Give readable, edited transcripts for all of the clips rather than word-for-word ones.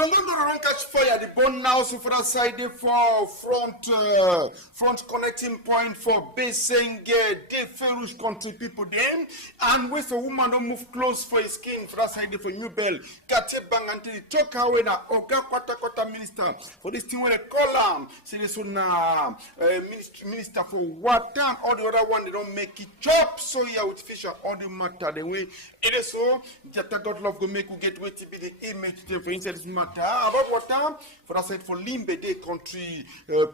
So I'm going to run catch fire. The bone now so for that side there for front connecting point for Besenge, the Ferush country people then. And with a woman don't move close for his skin for that side there for New Bell. Kati bang until the talk away na Oga Kwata minister for this thing when they call him. Say this one minister for water. All the other one they don't make it chop so yeah with fish and all the matter the way it is so. Jata God love go make you get way to be the image there for inside this matter about water for that side for Limbe Day country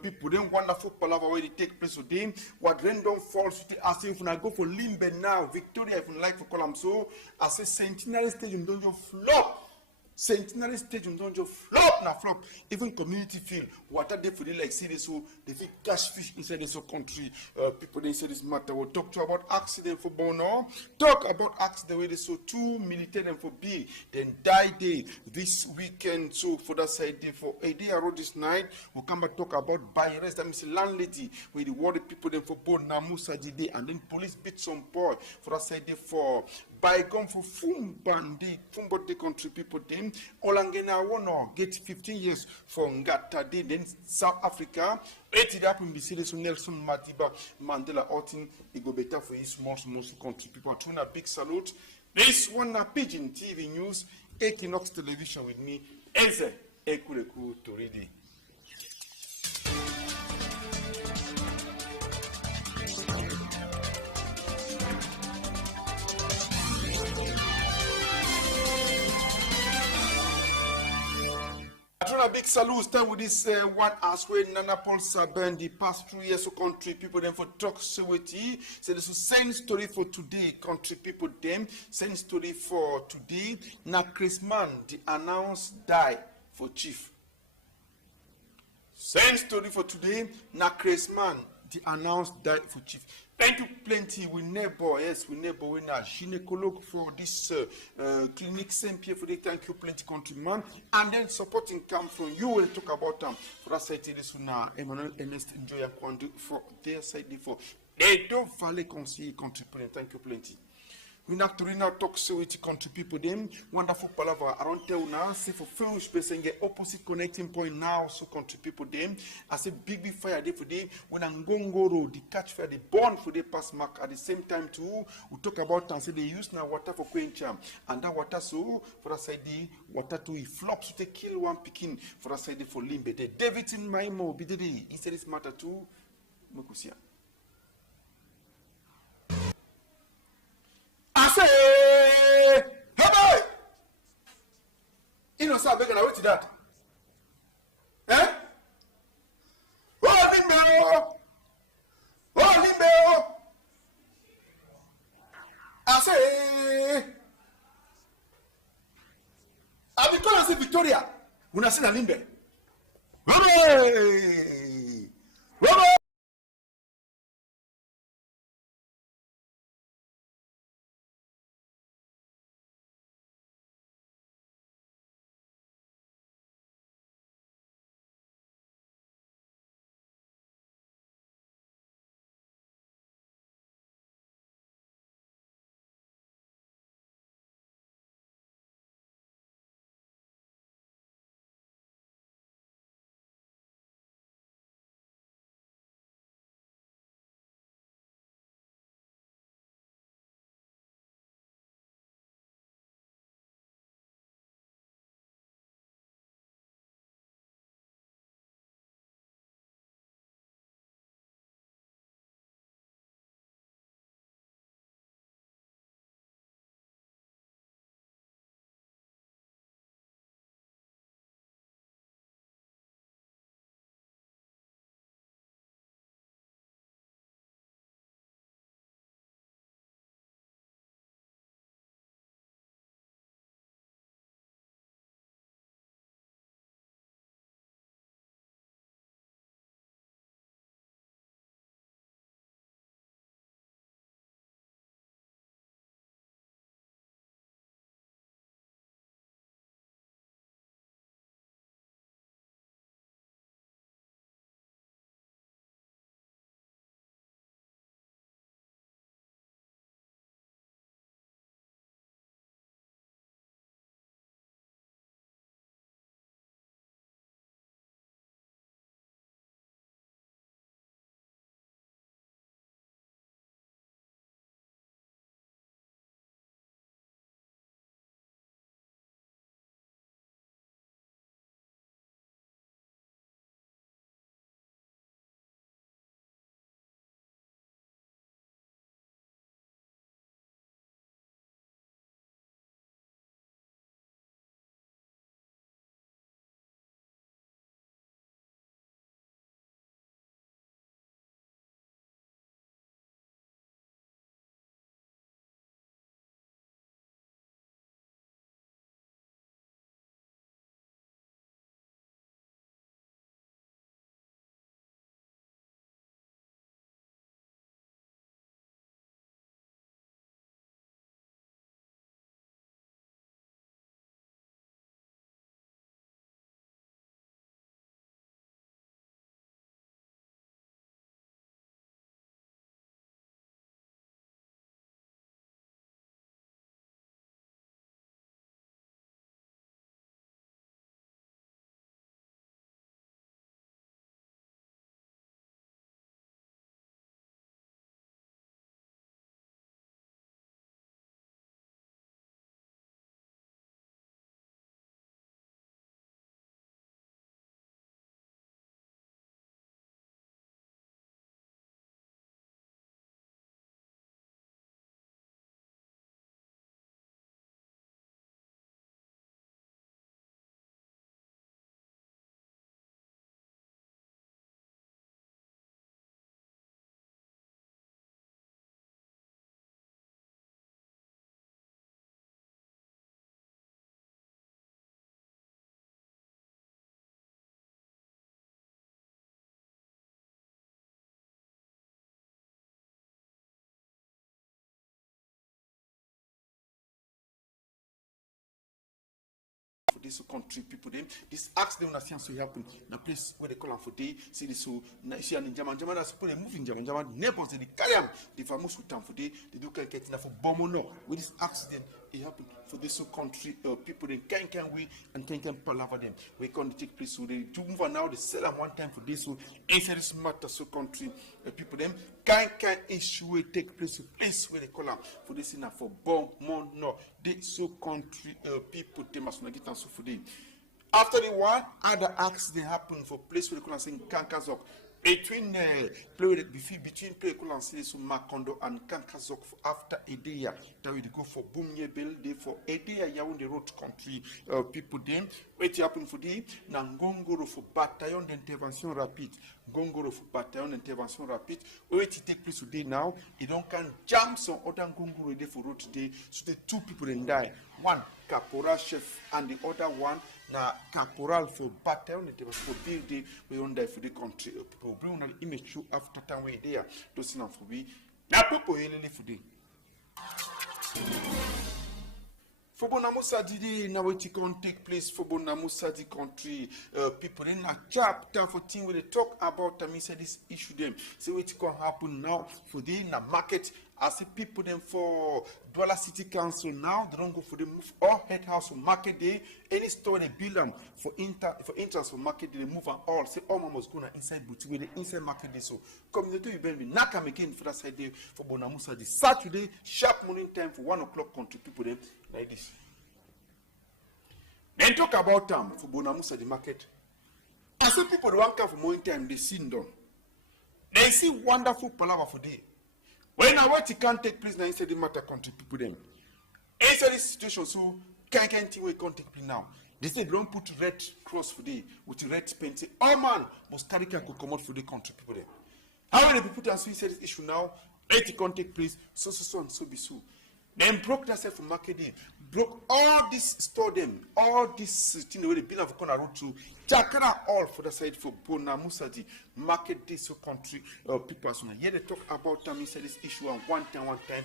people then wonderful palaver where they take place today. What random falls as if when I go for Limbe now, Victoria if you like for column so I say Centenary Stadium don't just flop. Centenary Stadium don't just flop na flop. Even community field, water they for the like see this so they feel cash fish inside this country. People they say this matter. We'll talk to about accident for Bono. Talk about accident where they saw 2 military and for B then die day this weekend. So for that side day for a day around this night, we'll come back talk about by arrest. That means landlady where the worry people then for Bono Namusa day and then police beat some boy for that side day for bygone for Fumbandi, Fumbodi country people then. Olangena Wono get 15 years for Ngata Day, then South Africa. It happened be serious Nelson Madiba Mandela outing. It go better for his small country people. Tuna big salute. This one Pigeon TV News, Equinox Television with me, Eze Ekureku Toridi. A big salute start with this one as well Nana Paul Saben the past 2 years of country people them for talk sewity. So this is same story for today country people them same story for today. Na Chris Man the announced die for chief. Same story for today. Na Chris Man the announced die for chief. Thank you plenty. We neighbor, yes, we neighbor. We now gynecolog for this clinic. Saint Pierre for the thank you plenty countryman. And then supporting come from you. Will talk about them for that side. This one Emmanuel Ernest Enjoy Kwandu for their side. For they don't value conseiller country. Thank you plenty. We not to now talk so with country people them wonderful palaver around there now see for French person get opposite connecting point now so country people them I say big fire day for them when Ngongo road the catch fire they burn for the pass mark at the same time too we talk about and say they use now water for quencham and that water so for that side the water to flops to kill one picking for that side for Limbe the David in my mo be the day he said this matter too Mukusia. I say, hey boy! You know, sir, begging, I wait to that. Eh? Oh, Limbe! Oh, Limbe! I say, I be calling say Victoria. When I see the Limbe. Hey! Hey! this country people them. This accident na science happen na place where they call am for day. See this so na see an German that's put a moving German neighbors they carry am the famous with for day they do can get na for bomono with this accident it happened for this country people then can we and can palaver them we can take place so they do move now they sell them one time for this so inside this matter so country people them can issue will take place where they call am for this na for bomono this so country people they must not get so for them. After the one, other accident happened for place where they call am saying Kankazok. Between play so Makondo and Kankazok after a day that we go for Boomye Bill day for a day on the road country people then wait happen for the Ngongoro for bataillon d'intervention rapide Ngongoro for bataillon d'intervention rapide wait to take place today now it don't can jam some other Ngongoro day for road today so the two people then die one caporal chef and the other one na caporal for bataillon d'intervention for building we on die for the country people bring on the image show after time we there to see now for we na people really for the for Bonamusa Didi now it can take place for Bonamusa the country people in a chapter 14 where they talk about I mean say this issue them see what can happen now for the in a market as the people them for Douala City Council now they don't go for the move all head house for market day any store they build them for entrance for market day they move and all say all must go na inside boutique with the inside market day so community you been nakam again for that side day for Bonamusa the Saturday sharp morning time for 1 o'clock country people them like this. Then talk about time for Bonamusa the market. I say people the one come for morning time they see them. They see wonderful palaver for day. When I want it can't take place now inside the matter country people them. Inside this situation so can't thing we can't take place now. They say don't put red cross for day with red paint. Say, oh man must carry can come out for the country people them. How many people answer this issue now? It can't take place so and so be so. Then broke themselves from marketing, broke all this store them, all this thing where they build of corner road to Jakara all for the side for Bonamusa the market this country people as well. Here they talk about time inside this issue and one time.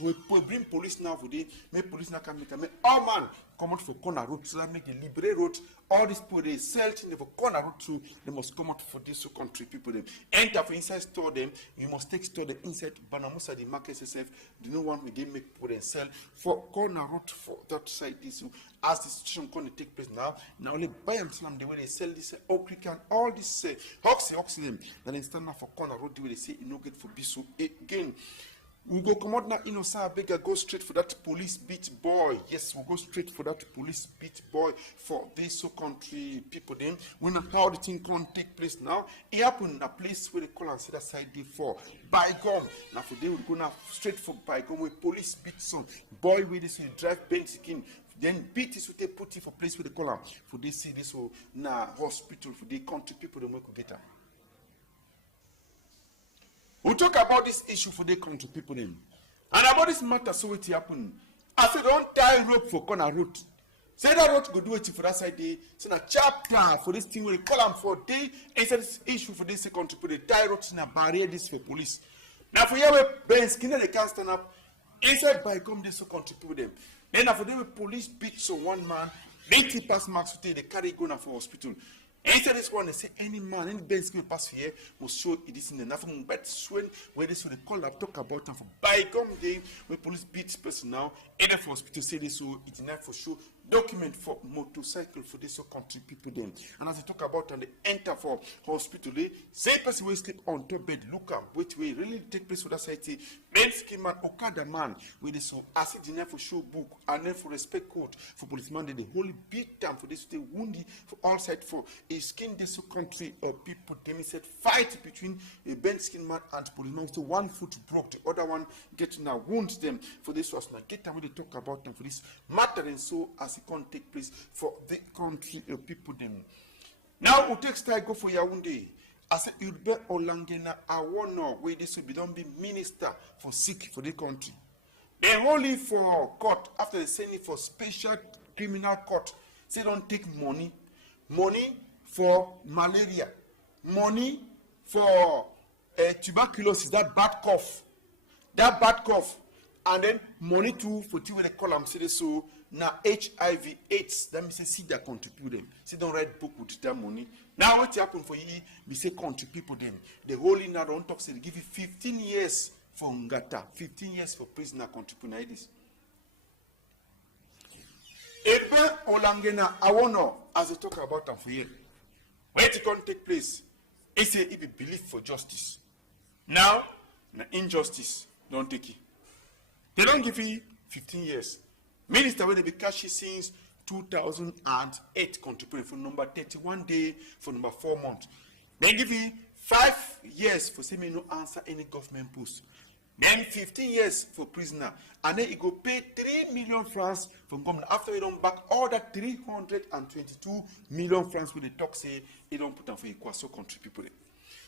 We bring police now for the make police now come make all man come out for corner road so that make the liberate road. All these people they sell things for corner road too. They must come out for this country people them enter for inside store them. You must take store them inside Bonamusa the market itself. The no one we they make people and sell for corner road for that side this as the situation going to take place now only buy and slam the way they sell this Okrikan all this Oxy them then they stand now for corner road the way they say you no get for Bisu again. We go come out now, Innocent Abega, go straight for that police beat boy. Yes, we'll go straight for that police beat boy for this country people then. We know how the thing can take place now. It happened in a place where they call and say that side day for Bygone. Now for day we go now straight for Bygone where police beat some boy with this will drive bench skin. Then beat this with they put it for place where they call them for they see this so na hospital for the country people they make get them. We'll talk about this issue for the country people then. And about this matter, so it happen. I said, don't tie rope for corner road. Say that road go do it for that side day. So a chapter for this thing will call them for day. Instead this issue for this country people, they tie rope in a barrier this for police. Now for here, Ben Skinner, they can't stand up. Inside by come this country people them. Then after them, police beat so one man, they keep pass marks to they carry gun for hospital. Instead this one, they say any man, any bench will pass here, must show it is in the nothing but swing where this will call up talk about them for Bygone day where police beats person now, either for hospital say this so it's enough for sure. Document for motorcycle for this country people then. And as they talk about and they enter for hospital, they say person will sleep on top bed, look up, which way really take place for that society. Men skin man, Okada man, with this so acid dinner for show book and then for respect code for policeman, they wholly beat them for this they woundy for all side for a skin this country people. They said fight between a Ben skin man and policeman. So one foot broke, the other one get now wound them for this was now get them when they talk about them for this matter and so as it can't take place for the country people them. Now we'll take style go for Yaoundé. I said Ulbe Olangena Awono where this will be done be minister for sick for the country. They only for court after they send it for special criminal court. Say don't take money for malaria, money for tuberculosis, that bad cough, and then money too for what they call them. Say so na HIV AIDS. That means see that contribute them. See don't write book with that money. Now what happen for you? We say contribute people them. The holy now don't talk say they give you 15 years for Ngata, 15 years for prisoner contribute like this. Ebe Olangena Awono, as they talk about them for you. Where it can take place, it's a it be belief for justice. Now, na injustice don't take it. They don't give you 15 years. Minister when they be cashy since 2008 contributing for number 31 day for number 4 months. They give you 5 years for saying no answer any government post. Then 15 years for prisoner. And then he go pay 3 million francs from government. After he don't back all that 322 million francs when they talk say he don't put down for equal so country people.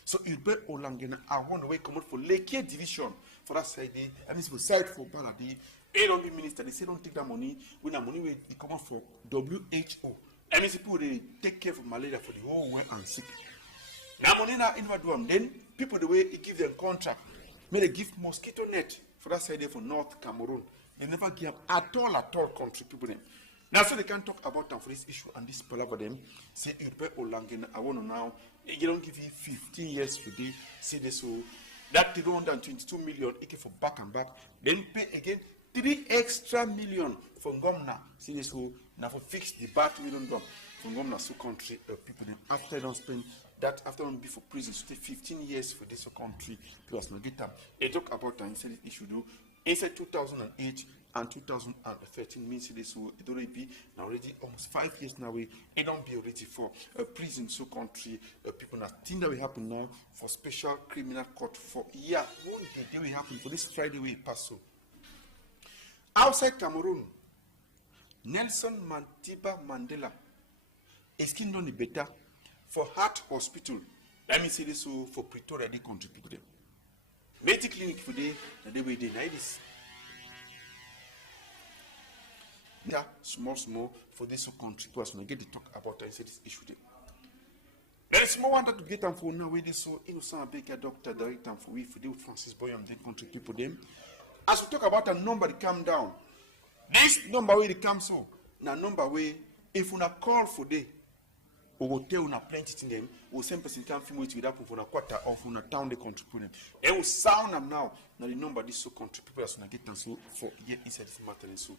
So Hubert Olangena, I want to wait come out for Lake division for that side. I mean for side for Baladi. They don't be minister. They say don't take that money. When that money will come out for WHO. I mean people they take care of malaria for the whole world and sick. Now money now in what do them. Then people the way he give them contract. May they give mosquito net for that side there for North Cameroon. They never give at all country people them. Now so they can talk about them for this issue and this palaver them. Say Hubert Olangena, I want to now. You don't give you 15 years for this. Say this so that 322 million for back and back. Then pay again 3 extra million for Gomna. See this so now for fix the back million from Gomna so country people then after they don't spend that after don't be for prison stay 15 years for this country plus no get them. They talk about that inside it should do inside 2008 and 2013 means this will it already be now already almost 5 years now we it don't be already for a prison so country people now thing that will happen now for special criminal court for yeah one day will happen for this Friday we pass so outside Cameroon Nelson Mantiba Mandela is king on the better for heart hospital. Let me say this so for Pretoria they contribute them. Medical clinic for the they will deny this. Yeah, small for this country because when I get to talk about I say this issue there. There is small one that to get them for now where they so innocent big doctor direct them for we for the Francis Boyam then country people them. As we talk about a number they come down. This number where they come so now number where if we not call for day we will tell you plenty to them. We same person can film it with that for a quarter or for a town they contribute. They will sound them now. Now the number this so contribute as when I get them so for yet inside this matter and so.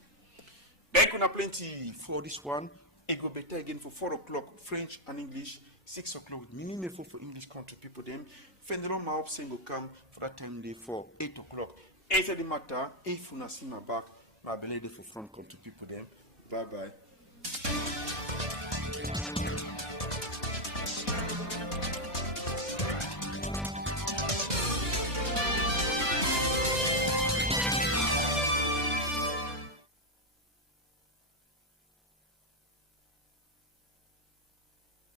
Then kuna plenty for this one. It go better again for 4 o'clock French and English. 6 o'clock minimum for English country people them. Fenderon Maop will come for that time day for 8 o'clock. Inside the matter if you not see my back, my belly for front country people them. Bye bye.